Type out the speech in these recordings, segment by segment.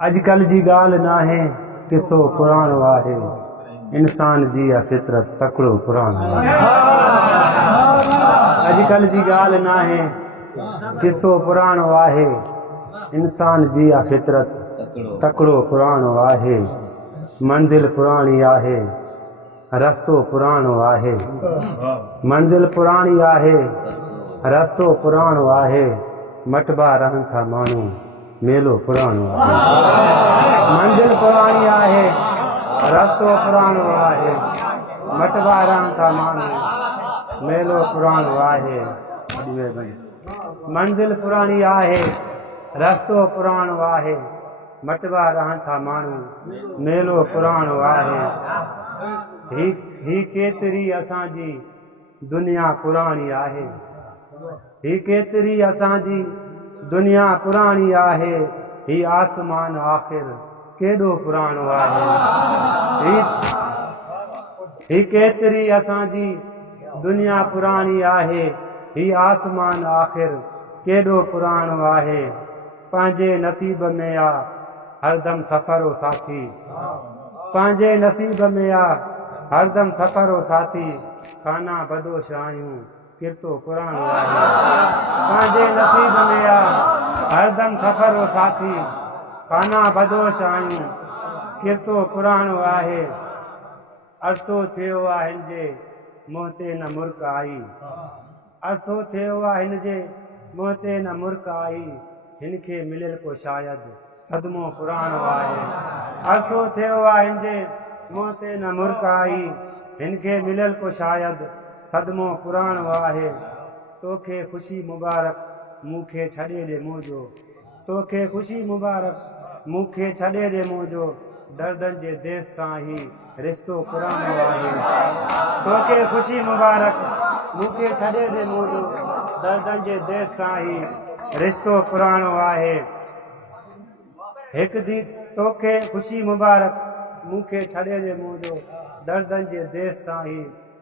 अजकल जी ॻाल्हि नाहे किसो पुराणो आहे, इंसान जी आहे फितरत तकड़ो पुराणो आहे। अजकल जी ॻाल्हि नाहे किसो पुराणो आहे, इंसान जी आहे फितरत तकड़ो पुराणो आहे। मंज़िल पुराणी आहे, रस्तो पुराणो आहे। मंज़िल पुराणी आहे, रस्तो पुराणो आहे। मटबा रहनि था माण्हू, मेलो पुराणो आहे। मंज़िल पुराणी आहे, रस्तो पुराणो आहे। मटबा रहनि था माण्हू, मेलो पुराणो आहे। मंज़िल पुराणी आहे, रस्तो पुराणो आहे। मटबा रहनि था माण्हू, मेलो पुराणो आहे। ही केतिरी असांजी दुनिया पुराणी आहे। ही केतिरी असांजी दुनिया पुराणी आहे। ही आसमान आख़िर केॾो पुराणो आहे। ही केतिरी असांजी दुनिया पुराणी आहे। ही आसमान आख़िर केॾो पुराणो आहे। पंहिंजे नसीब में आ हरदम सफ़रो साथी। पंहिंजे नसीब में आ हरदम सफ़रो साथी। खाना बदोश आहियूं, किरतो पुराणो आहे। पंहिंजे नसीब में आ हरदम सफ़रो साथी। खाना बदोश आहियूं, किरतो पुराणो आहे। अरसो थियो आहे हिन जे मुंहं ते न मुर्क आई। अरसो थियो आहे हिन जे मुंहं ते न मुर्क आई। हिन खे मिलियल को शायदि सदमो पुराणो आहे। अरसो थियो आहे हिन जे मुंहं ते न मुर्क आई। हिन खे मिलियल को शायदि सदमो पुराणो आहे। तोखे ख़ुशी मुबारक, मूंखे छॾे ॾे मुंहिंजो। तोखे ख़ुशी मुबारक, मूंखे छॾे ॾे मुंहिंजो। दर्दनि जे देस सां ही रिश्तो पुराणो आहे। तोखे ख़ुशी मुबारक, मूंखे छॾे ॾे मुंहिंजो। दर्दनि जे देस सां ही रिश्तो पुराणो आहे। हिकु दी तोखे ख़ुशी मुबारक, मूंखे छॾे ॾे मुंहिंजो। दर्दनि जे देस सां ही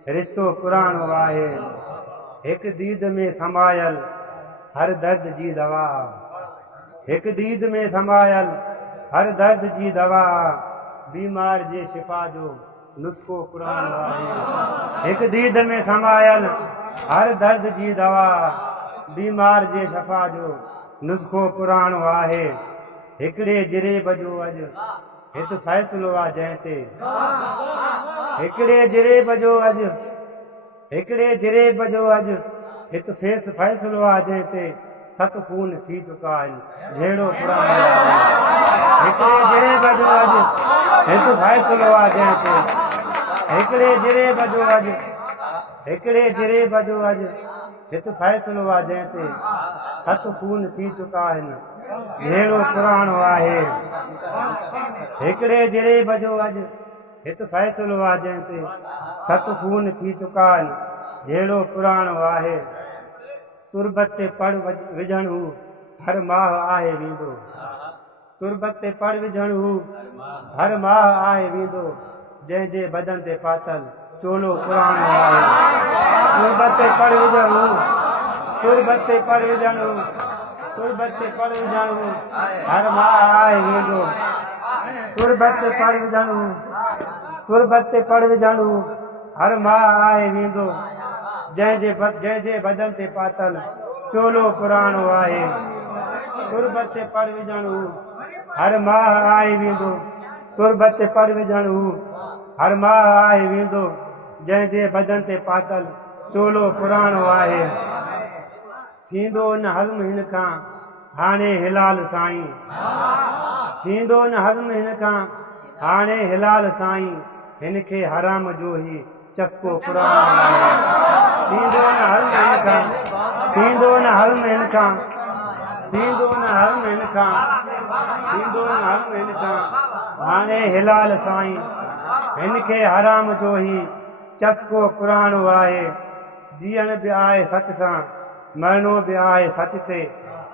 रिश्तो पुराणो आहे। हिकु दीद में समायल हर दर्द जी दवा। हिकु दीद में समायल हर दर्द जी दवा। बीमार जे शिफ़ा जो नुस्ख़ो पुराणो आहे। हिकु दीद में समायल हर दर्द जी दवा। बीमार जे शफ़ा जो नुस्ख़ो पुराणो आहे। हिकिड़े जिरेब जो अॼु हिते फ़ैसिलो आहे जंहिं ते। हिकिड़े जिरेब जो अॼु हिकिड़े जिरेब जो अॼु हिते फ़ैसिलो आहे जंहिं ते। 7 खून थी चुका आहिनि, जहिड़ो पुराणो आहे। हिकिड़े जिरेब जो अॼु हिते फ़ैसिलो आहे जंहिं ते। हिकिड़े जिरेब जो अॼु हिकिड़े जिरेब जो अॼु हिते फ़ैसिलो आहे जंहिं ते। 7 खून थी चुका आहिनि, जहिड़ो पुराणो आहे। हिकिड़े जिरेब जो अॼु हिते फ़ैसिलो आहे जंहिं ते। 7 खून थी चुका आहिनि, जहिड़ो पुराणो आहे। तुरबत ते पढ़ विझण हू हर माह आहे वेंदो। तुरबत ते पढ़ विझण हू हर माह आहे वेंदो। जंहिंजे बदन ते पातल चोलो पुराणो आहे। तुरबत ते पढ़ विझण हू तुरबत ते पढ़ विझण हू तुरबत ते पढ़ विझण हू हर माह आहे वेंदो। तुरबत ते पढ़ विझण हू तुरबत ते पढ़ विझण हू हर माह आहे वेंदो। जंहिंजे बदन ते पातल चोलो पुराणो आहे। तुरबत ते पढ़ विझण हू हर माह आहे वेंदो। तुरबत ते पढ़ विझण हू हर माह आहे वेंदो। जंहिंजे बदन ते पातल चोलो पुराणो आहे। थींदो न हज़म हिन खां हाणे हिलाल साईं। थींदो न हज़म हिन खां हाणे हिलाल साईं। हिन खे हराम जो ही चस्को पुराणो आहे। थींदो न हज़म हिन खां थींदो न हज़म हिन खां थींदो न हज़म हिन खां थींदो न हज़म हिन खां हाणे हिलाल साईं। हिन खे हराम जो ही चस्को पुराणो आहे। जीअण बि आहे सच सां, मरणो बि आहे सच ते।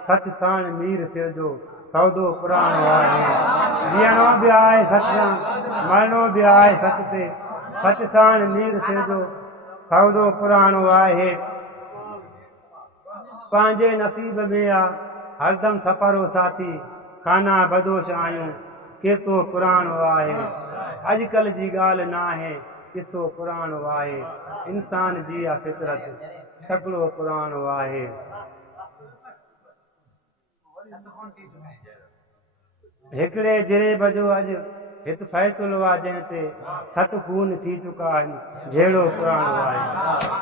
सच साण मीर सिर जो सौदो पुराणो आहे। जीअणो बि आहे सच सां, मरणो बि आहे सच ते। सच साण मीर सिर जो सौदो पुराणो आहे। पंहिंजे नसीब में आ हरदम सफ़रो साथी। खाना बदोश आहियूं केतिरो पुराणो आहे। अॼुकल्ह जी ॻाल्हि न आहे किसो पुराणो आहे। इंसान जी आहे फितरत तकिड़ो पुराणो आहे। हिकिड़े जिरेब जो अॼु हिकु फ़ैसिलो आहे जंहिं ते 7 खून थी चुका आहिनि जहिड़ो पुराणो आहे।